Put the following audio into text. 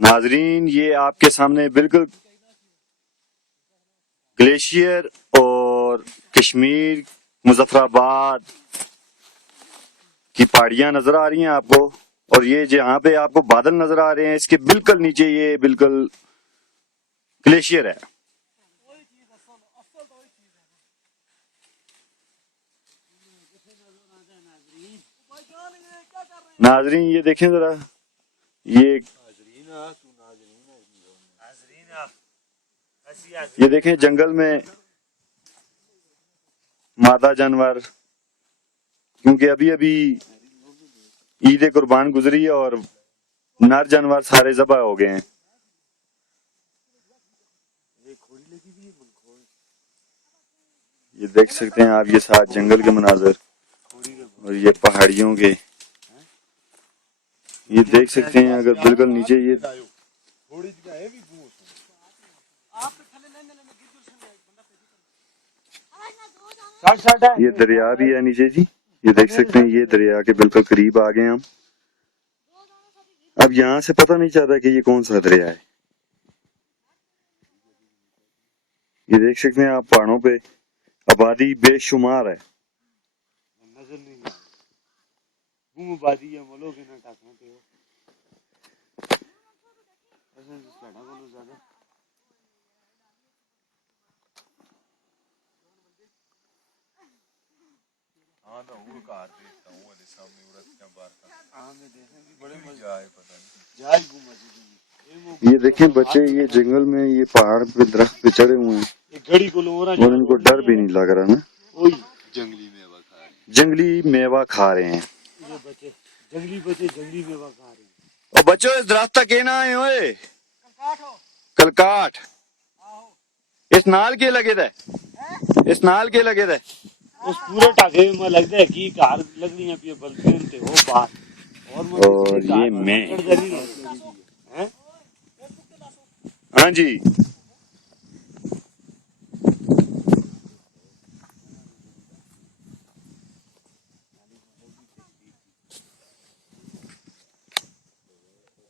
ناظرین یہ آپ کے سامنے بالکل گلیشیئر اور کشمیر مظفر آباد کی پہاڑیاں نظر آ رہی ہیں آپ کو، اور یہ جہاں پہ آپ کو بادل نظر آ رہے ہیں اس کے بالکل نیچے یہ بالکل گلیشیئر ہے۔ ناظرین یہ دیکھیں ذرا، یہ دیکھیں جنگل میں مادہ جانور، کیونکہ ابھی عید قربان گزری ہے اور نر جانور سارے ذبح ہو گئے ہیں۔ یہ دیکھ سکتے ہیں آپ، یہ ساتھ جنگل کے مناظر اور یہ پہاڑیوں کے، یہ دیکھ سکتے ہیں اگر بالکل نیچے یہ دریا بھی ہے نیچے جی، یہ دیکھ سکتے ہیں یہ دریا کے بالکل قریب آ گئے ہم۔ اب یہاں سے پتہ نہیں چلتا کہ یہ کون سا دریا ہے۔ یہ دیکھ سکتے ہیں آپ پہاڑوں پہ آبادی بے شمار ہے۔ یہ دیکھیں بچے یہ جنگل میں یہ پہاڑ پہ درخت پہ چڑھے ہوئے ہیں اور ان کو ڈر بھی نہیں لگ رہا نا، جنگلی میوہ کھا رہے ہیں۔ جنگلی بچے جنگلی میوہ کھا رہے ہیں۔ اور بچوں اس درخت تک کہنا آئے ہوئے کلکاٹ اس نال کے لگے دے، اس نال کے لگے دے اس پورے ٹاکے میں لگتا ہے کہ کار لگنیاں پہ بلکہ تے ہو بات اور یہ میں ہاں جی